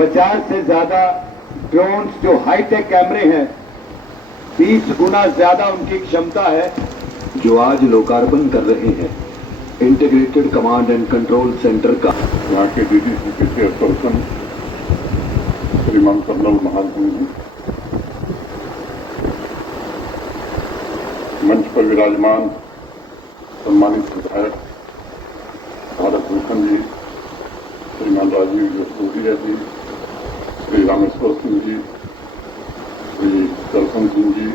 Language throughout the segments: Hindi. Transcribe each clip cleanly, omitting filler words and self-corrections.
50 से ज्यादा ड्रोन्स जो हाईटेक कैमरे हैं, 20 गुना ज्यादा उनकी क्षमता है, जो आज लोकार्पण कर रहे हैं integrated command and control centre का। यहाँ के डीडीसी के चेयरपर्सन श्रीमान कर्नल महाजन जी, मंच पर विराजमान सम्मानित विधायक भारत भूषण जी, श्रीमान राजीव जसरोटिया जी, श्री रामेश्वर सिंह जी, श्री दर्शन सिंह जी,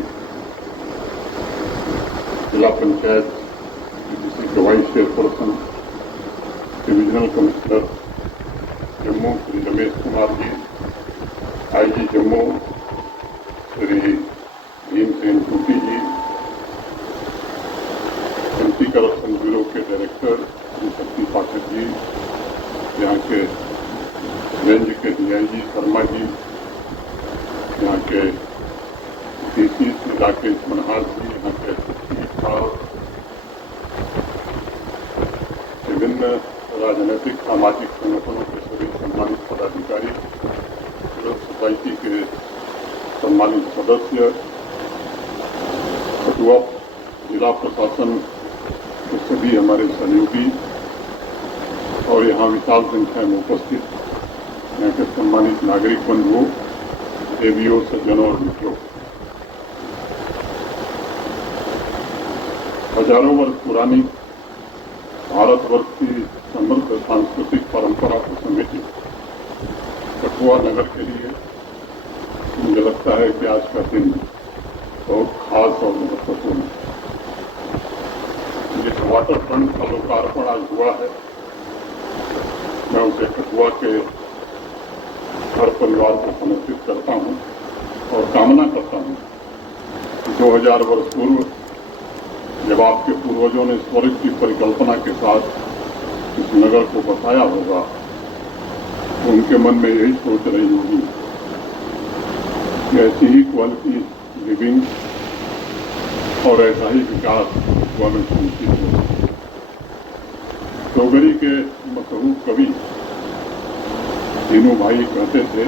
जिला पंचायत डीडीसी के vice chairperson, divisional commissioner Jammu Shri Ramesh Kumar ji, IG Jammu Shri Bhimsen Tuti ji, anti corruption bureau के डायरेक्टर श्री शक्ति पाठक जी, यहाँ के रेंज के डीआईजी शर्मा जी, यहाँ के डीसी श्री राकेश मनहार जी, यहाँ के विभिन्न राजनीतिक सामाजिक संगठनों के सभी सम्मानित पदाधिकारी, सिविल सोसाइटी के सम्मानित सदस्य, कठुआ जिला प्रशासन के सभी हमारे सहयोगी और यहाँ विशाल संख्या में उपस्थित यहाँ के सम्मानित नागरिक बंधुओं, देवियों, सज्जनों और मित्रों, हजारों वर्ष पुरानी भारतवर्ष की समृद्ध सांस्कृतिक परंपरा को समेटित कठुआ नगर के लिए मुझे लगता है कि आज का दिन बहुत खास और महत्वपूर्ण है। जिस वाटर फ्रंट का लोकार्पण आज हुआ है, मैं उसे कठुआ के हर परिवार को समर्पित करता हूं और कामना करता हूं कि 2000 वर्ष पूर्व जब आपके पूर्वजों ने स्वर्ग की परिकल्पना के साथ इस नगर को बसाया होगा, तो उनके मन में यही सोच रही होगी कि ऐसी ही क्वालिटी लिविंग और ऐसा ही विकास कठुआ में सुनिश्चित हो। डोगरी के मशहूर कवि तीनों भाई कहते थे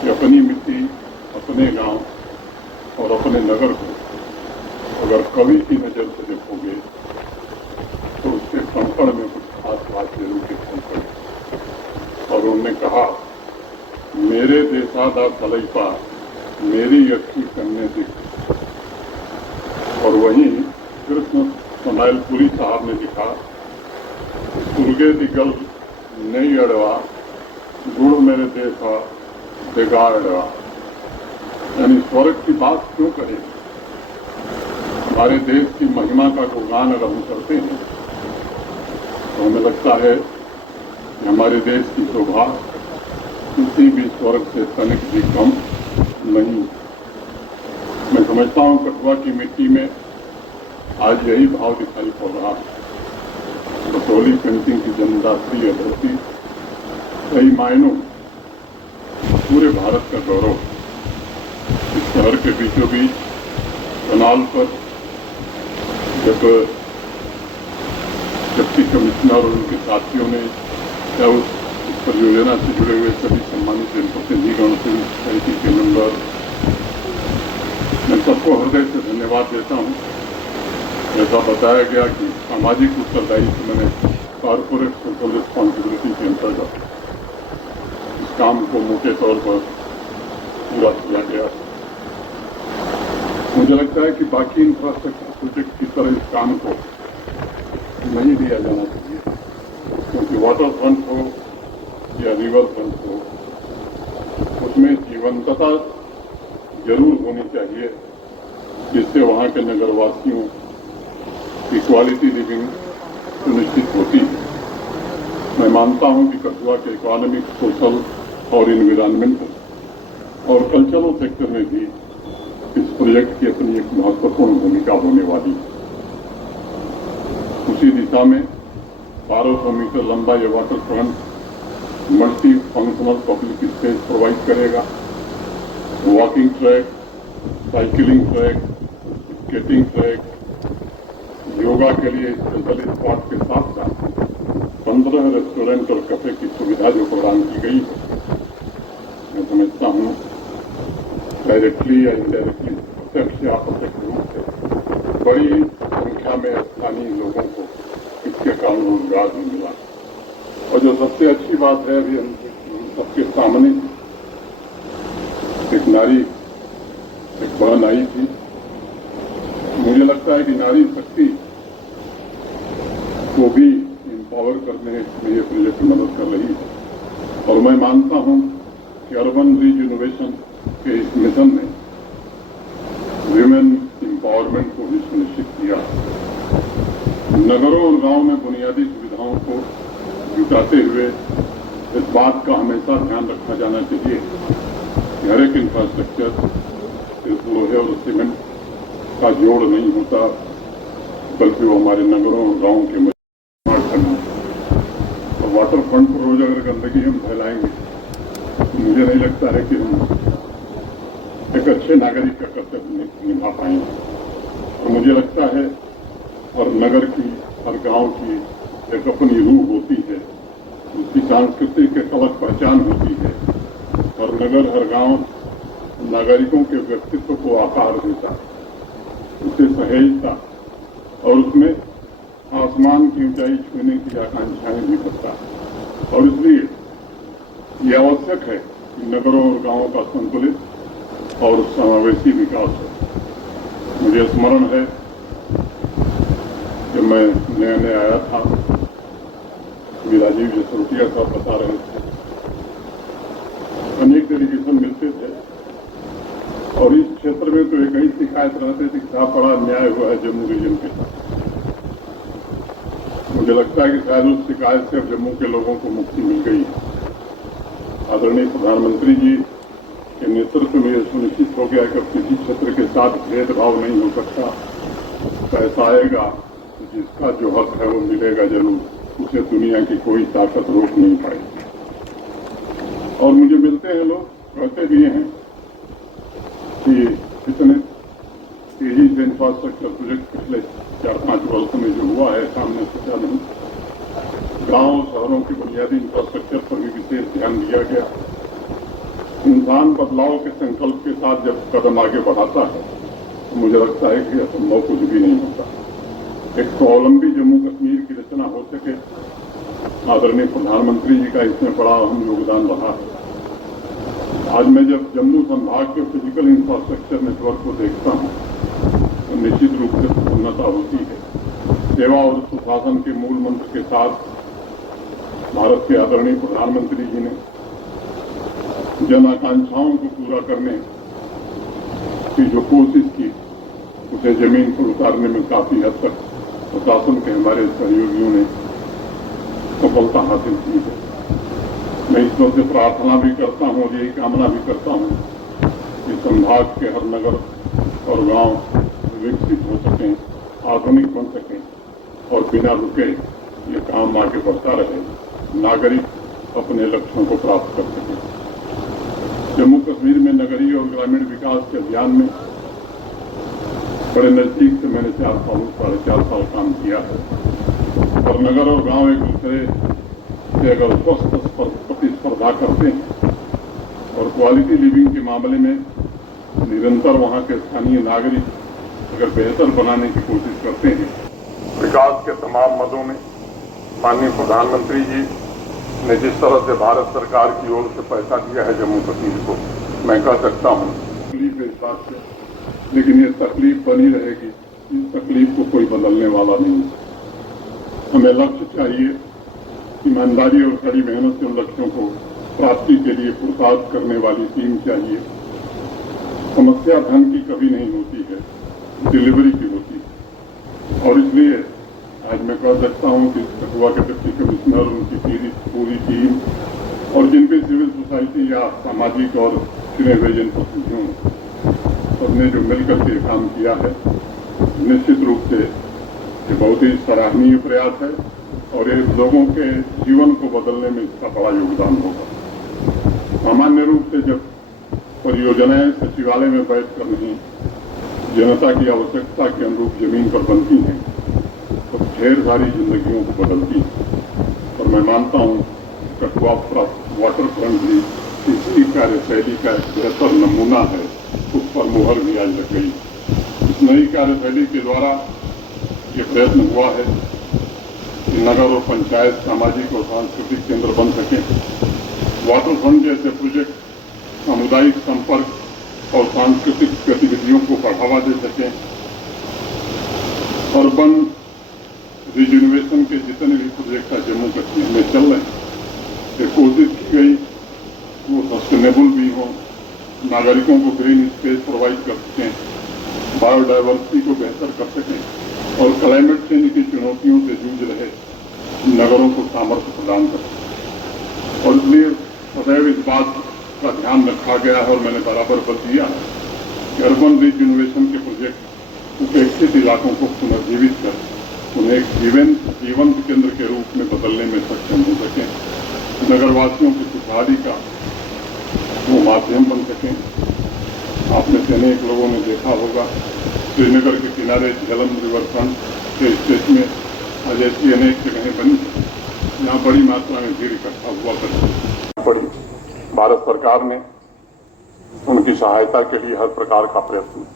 कि अपनी मिट्टी, अपने गांव और अपने नगर को अगर कवि की नजर से देखोगे तो उसके कंकड़ में कुछ खास बात जरूर दिखाई पड़े। और उन्होंने कहा, मेरे देशा दा सलैपा मेरी अक्खी कन्ने दिख। और वहीं कृष्ण समायलपुरी साहब ने लिखा, सुर्गे दी गल नहीं अड़वा गुड़ मेरे देखा बेगाड़ अड़वा। यानी स्वर्ग की बात क्यों करें, हमारे देश की महिमा का गुणगान अगर हम करते हैं तो हमें लगता है कि हमारे देश की शोभा किसी भी स्वर्ग से तनिक भी कम नहीं। मैं समझता हूं कठुआ की मिट्टी में आज यही भाव दिखाई पड़ रहा है। बसोली पेंटिंग की जनजातीय है धरती, कई मायनों पूरे भारत का गौरव। इस शहर के बीचों बीच कनाल पर जब डिप्टी कमिश्नर और उनके साथियों ने या उस परियोजना से जुड़े हुए सभी सम्मानित जनप्रतिनिधिगण, सिविल सोसाइटी के मेंबर, मैं सबको हृदय से धन्यवाद देता हूँ। ऐसा बताया गया कि सामाजिक उत्तरदायित्व मैंने कॉर्पोरेट सोशल रिस्पॉन्सिबिलिटी के अंतर्गत इस काम को मोटे तौर पर पूरा किया गया। मुझे लगता है कि बाकी इंफ्रास्ट्रक्चर प्रोजेक्ट की तरह इस काम को नहीं दिया जाना चाहिए, क्योंकि वाटर फ्रंट हो या रिवर फ्रंट हो, उसमें जीवंतता जरूर होनी चाहिए, जिससे वहाँ के नगरवासियों की क्वालिटी लिविंग सुनिश्चित होती है। मैं मानता हूँ कि कठुआ के इकोनॉमिक, सोशल और इन्वायरमेंटल और कल्चरल सेक्टर में भी इस प्रोजेक्ट की अपनी एक महत्वपूर्ण भूमिका होने वाली है। उसी दिशा में 1200 मीटर लंबा ये water front multi functional public space provide करेगा। Walking track, cycling track, skating track, yoga के लिए स्पेशल स्पॉट के साथ साथ 15 रेस्टोरेंट और कैफे की सुविधा जो प्रदान की गई है, हूँ डायरेक्टली या इनडायरेक्टली, प्रत्यक्ष या अप्रत्यक्ष रूप से बड़ी संख्या में स्थानीय लोगों को इसके कारण रोजगार भी मिला। और जो सबसे अच्छी बात है, अभी हम सबके सामने एक नारी, एक बहन आई थी। मुझे लगता है कि नारी शक्ति को भी एम्पावर करने में ये प्रोजेक्ट मदद कर रही है। और मैं मानता हूं कि अर्बन रिजुनोवेशन के इस मिशन ने विमेन एम्पावरमेंट को भी सुनिश्चित किया। नगरों और गांवों में बुनियादी सुविधाओं को जुटाते हुए इस बात का हमेशा ध्यान रखा जाना चाहिए कि हर एक इंफ्रास्ट्रक्चर सिर्फ लोहे और सीमेंट का जोड़ नहीं होता, बल्कि वो हमारे नगरों और गांवों के निर्माण करना। और वाटर फ्रंट पर रोज अगर गंदगी हम फैलाएंगे तो मुझे नहीं लगता है कि हम एक अच्छे नागरिक का कर्तव्य निभा पाएंगे। और मुझे लगता है हर नगर की, हर गांव की एक अपनी रूह होती है, उसकी सांस्कृतिक एक अलग पहचान होती है। हर नगर, हर गांव नागरिकों के व्यक्तित्व को आकार देता, उसे सहेजता और उसमें आसमान की ऊंचाई छूने की आकांक्षाएं भी करता। और इसलिए ये आवश्यक है कि नगरों और गांवों का संतुलित और समावेशी विकास हो। मुझे स्मरण है जब मैं नया नया आया था, राजीव जसरोटिया साहब बता रहे थे, अनेक डेलीगेशन मिलते थे और इस क्षेत्र में तो एक ही शिकायत रहती थी, क्या बड़ा अन्याय हुआ है जम्मू रीजन के साथ। मुझे लगता है कि शायद उस शिकायत से अब जम्मू के लोगों को मुक्ति मिल गई है। आदरणीय प्रधानमंत्री जी के नेतृत्व में यह सुनिश्चित हो गया कि अब किसी क्षेत्र के साथ भेदभाव नहीं हो सकता। पैसा आएगा तो जिसका जो हक है वो मिलेगा जरूर, उसे दुनिया की कोई ताकत रोक नहीं पाएगी। और मुझे मिलते हैं लोग, कहते भी हैं कि इतने तेजी से इंफ्रास्ट्रक्चर प्रोजेक्ट पिछले 4-5 वर्षों में जो हुआ है, सामने सोचा नहीं। गांव शहरों की बुनियादी इंफ्रास्ट्रक्चर पर भी विशेष ध्यान दिया गया। इंसान बदलाव के संकल्प के साथ जब कदम आगे बढ़ाता है तो मुझे लगता है कि असंभव कुछ भी नहीं होता। एक स्वावलंबी जम्मू कश्मीर की रचना हो सके, आदरणीय प्रधानमंत्री जी का इसमें बड़ा अहम योगदान रहा है। आज मैं जब जम्मू संभाग के फिजिकल इंफ्रास्ट्रक्चर नेटवर्क को देखता हूं तो निश्चित रूप से प्रसन्नता होती है। सेवा और सुशासन के मूल मंत्र के साथ भारत के आदरणीय प्रधानमंत्री जी ने जन आकांक्षाओं को पूरा करने की जो कोशिश की, उसे जमीन पर उतारने में काफी हद तक प्रशासन के हमारे सहयोगियों ने सफलता हासिल की है। मैं ईश्वर से प्रार्थना भी करता हूं और यही कामना भी करता हूं कि संभाग के हर नगर और गांव विकसित हो सकें, आधुनिक बन सकें और बिना रुके ये काम आगे बढ़ता रहे, नागरिक अपने लक्ष्यों को प्राप्त कर सकें। जम्मू कश्मीर में नगरीय और ग्रामीण विकास के अभियान में बड़े नजदीक से मैंने 4.5 साल काम किया है। और नगर और गांव एक दूसरे से अगर स्वस्थ प्रतिस्पर्धा करते हैं और क्वालिटी लिविंग के मामले में निरंतर वहां के स्थानीय नागरिक अगर बेहतर बनाने की कोशिश करते हैं, विकास के तमाम मदों में माननीय प्रधानमंत्री जी ने जिस तरह से भारत सरकार की ओर से पैसा दिया है जम्मू कश्मीर को, मैं कह सकता हूँ तकलीफ इस बात से, लेकिन ये तकलीफ बनी रहेगी। इस तकलीफ को कोई बदलने वाला नहीं। हमें लक्ष्य चाहिए, ईमानदारी और कड़ी मेहनत से उन लक्ष्यों को प्राप्ति के लिए पुरुषार्थ करने वाली टीम चाहिए। समस्या धन की कभी नहीं होती है, डिलीवरी की होती है। और इसलिए आज मैं कह सकता हूं कि कठुआ के डिप्टी कमिश्नर, उनकी पूरी टीम और जिनकी सिविल सोसाइटी या सामाजिक और चुने हुए जनप्रतिनिधियों सबने जो मिलकर के काम किया है, निश्चित रूप से ये बहुत ही सराहनीय प्रयास है और ये लोगों के जीवन को बदलने में इसका बड़ा योगदान होगा। सामान्य रूप से जब परियोजनाएं सचिवालय में बैठकर नहीं, जनता की आवश्यकता के अनुरूप जमीन पर बनती हैं तो ढेर सारी जिंदगियों को बदलती है। और मैं मानता हूं कठुआ वाटर फ्रंट भी इसी कार्यशैली का एक बेहतर नमूना है, उस पर मुहर भी आज लग गई। इस नई कार्यशैली के द्वारा ये प्रयत्न हुआ है कि नगर और पंचायत सामाजिक और सांस्कृतिक केंद्र बन सके। वाटरफ्रंट जैसे प्रोजेक्ट सामुदायिक संपर्क और सांस्कृतिक गतिविधियों को बढ़ावा दे सके। अर्बन रिजुनवेशन के जितने भी प्रोजेक्ट जम्मू कश्मीर में चल रहे हैं, कोशिश की गई वो सस्टेनेबल भी हो, नागरिकों को ग्रीन स्पेस प्रोवाइड कर सकें, बायोडाइवर्सिटी को बेहतर कर सकें और क्लाइमेट चेंज की चुनौतियों से जूझ रहे नगरों को सामर्थ्य प्रदान कर सकें। और इसलिए सदैव इस बात का ध्यान रखा गया है और मैंने बराबर बल दिया है कि अर्बन रिजुनवेशन के प्रोजेक्ट उपेक्षित इलाकों को पुनर्जीवित कर उन्हें एक जीवंत केंद्र के रूप में बदलने में सक्षम हो सकें, नगरवासियों की खुशहाली का वो माध्यम बन सकें। आप में से अनेक लोगों ने देखा होगा श्रीनगर के किनारे झेलम रिवर फ्रंट के स्टेट में आज ऐसी अनेक जगहें बनी जहाँ बड़ी मात्रा में भीड़ इकट्ठा हुआ करती पड़ी। भारत सरकार ने उनकी सहायता के लिए हर प्रकार का प्रयत्न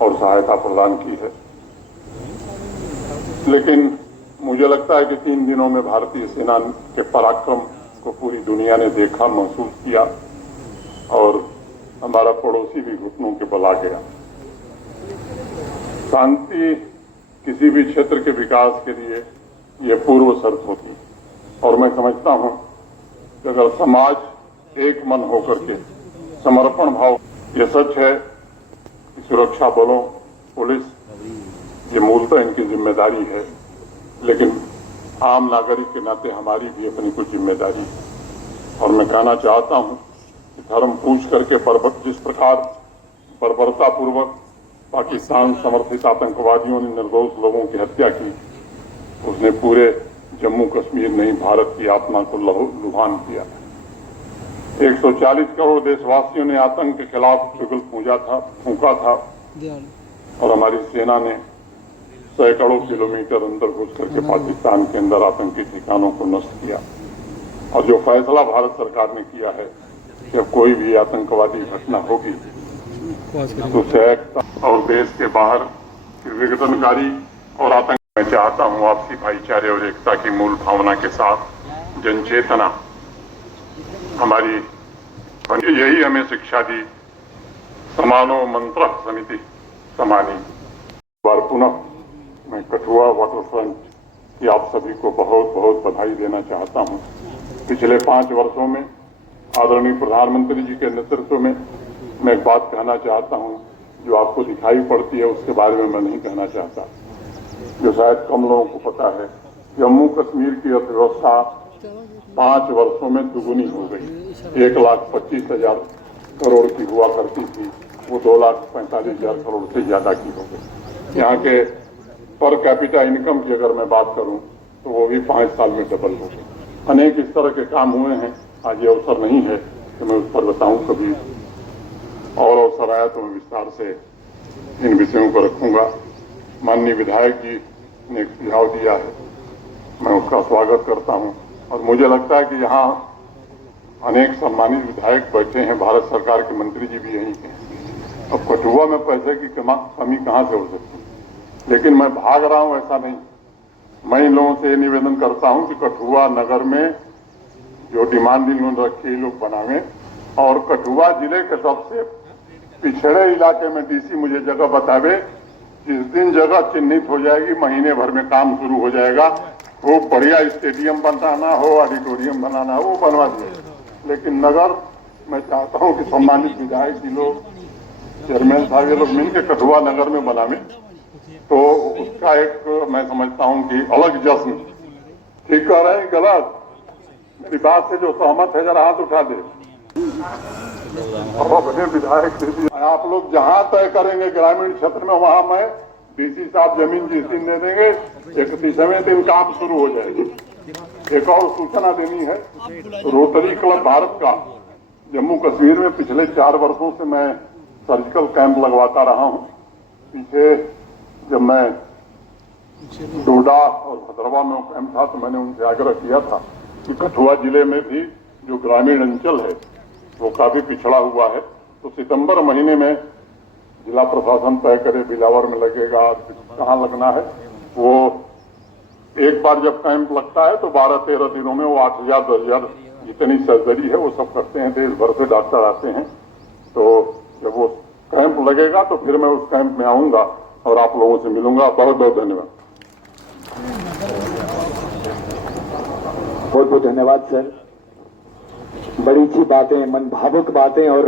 और सहायता प्रदान की है, लेकिन मुझे लगता है कि 3 दिनों में भारतीय सेना के पराक्रम को पूरी दुनिया ने देखा, महसूस किया और हमारा पड़ोसी भी घुटनों के बल आ गया। शांति किसी भी क्षेत्र के विकास के लिए यह पूर्व शर्त होती और मैं समझता हूं कि अगर समाज एक मन होकर के समर्पण भाव, यह सच है कि सुरक्षा बलों, पुलिस, ये मूलतः इनकी जिम्मेदारी है, लेकिन आम नागरिक के नाते हमारी भी अपनी कुछ जिम्मेदारी है। और मैं कहना चाहता हूं कि धर्म पूछ करके जिस प्रकार बर्बरतापूर्वक पाकिस्तान समर्थित आतंकवादियों ने निर्दोष लोगों की हत्या की, उसने पूरे जम्मू कश्मीर नहीं भारत की आत्मा को लुभान किया। 140 करोड़ देशवासियों ने आतंक के खिलाफ चुगल फूंका था और हमारी सेना ने सैकड़ों किलोमीटर अंदर घुस करके पाकिस्तान के अंदर आतंकी ठिकानों को नष्ट किया। और जो फैसला भारत सरकार ने किया है कि अब कोई भी आतंकवादी घटना होगी तो सैकड़ा और देश के बाहर विघटनकारी और आतंक, मैं चाहता हूं आपसी भाईचारे और एकता की मूल भावना के साथ जनचेतना हमारी, यही हमें शिक्षा दी। समानो मंत्र समिति समानी। बार पुनः मैं कठुआ वाटरफ्रंट की आप सभी को बहुत बहुत बधाई देना चाहता हूं। पिछले 5 वर्षों में आदरणीय प्रधानमंत्री जी के नेतृत्व में मैं एक बात कहना चाहता हूं जो आपको दिखाई पड़ती है, उसके बारे में मैं नहीं कहना चाहता, जो शायद कम लोगों को पता है। जम्मू कश्मीर की अर्थव्यवस्था 5 वर्षों में दुगुनी हो गई। 1,25,000 करोड़ की हुआ करती थी, वो 2,45,000 करोड़ से ज्यादा की हो गई। यहाँ के पर कैपिटा इनकम की अगर मैं बात करूं तो वो भी 5 साल में डबल हो गई। अनेक इस तरह के काम हुए हैं। आज ये अवसर नहीं है कि मैं उस पर बताऊं, कभी और अवसर आया तो मैं विस्तार से इन विषयों को रखूंगा। माननीय विधायक जी ने एक सुझाव दिया है, मैं उसका स्वागत करता हूं और मुझे लगता है कि यहाँ अनेक सम्मानित विधायक बैठे हैं, भारत सरकार के मंत्री जी भी यहीं हैं। अब कठुआ में पैसे की कमी कहां से हो सकती है, लेकिन मैं भाग रहा हूं ऐसा नहीं। मैं इन लोगों से निवेदन करता हूं कि कठुआ नगर में जो डिमांड इन्होंने रखी लोग बनावें और कठुआ जिले के सबसे पिछड़े इलाके में डीसी मुझे जगह बतावे। जिस दिन जगह चिन्हित हो जाएगी महीने भर में काम शुरू हो जाएगा। वो बढ़िया स्टेडियम बनाना हो, ऑडिटोरियम बनाना हो, वो बनवा दिए। लेकिन नगर मैं चाहता हूं कि सम्मानित विधायक जी लोग, चेयरमैन साहब, ये लोग मिलकर कठुआ नगर में बनावे तो उसका एक मैं समझता हूं कि अलग जश्न। ठीक कह रहे हैं गलत? मेरी बात से जो सहमत है जरा हाथ उठा दे। और अपने विधायक आप लोग जहां तय करेंगे ग्रामीण क्षेत्र में, वहां मैं डीसी साहब जमीन जिस दिन दे देंगे 31वें दिन काम शुरू हो जाएगी। एक और सूचना देनी है, रोटरी क्लब भारत का जम्मू कश्मीर में पिछले 4 वर्षों से मैं सर्जिकल कैंप लगवाता रहा हूं। पीछे जब मैं डोडा और भद्रवा में कैंप था तो मैंने उनसे आग्रह किया था कि कठुआ जिले में भी जो ग्रामीण अंचल है वो काफी पिछड़ा हुआ है। तो सितंबर महीने में जिला प्रशासन तय करे बिलावर में लगेगा, कहाँ लगना है। वो एक बार जब कैंप लगता है तो 12-13 दिनों में वो 8,000-10,000 जितनी सर्जरी है वो सब करते हैं। देश भर से डॉक्टर आते हैं। तो जब वो कैंप लगेगा तो फिर मैं उस कैंप में आऊंगा और आप लोगों से मिलूंगा। बहुत बहुत धन्यवाद। बहुत बहुत धन्यवाद सर। बड़ी अच्छी बातें, मन भावुक बातें और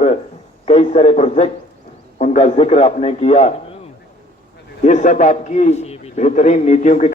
कई सारे प्रोजेक्ट उनका जिक्र आपने किया। ये सब आपकी बेहतरीन नीतियों के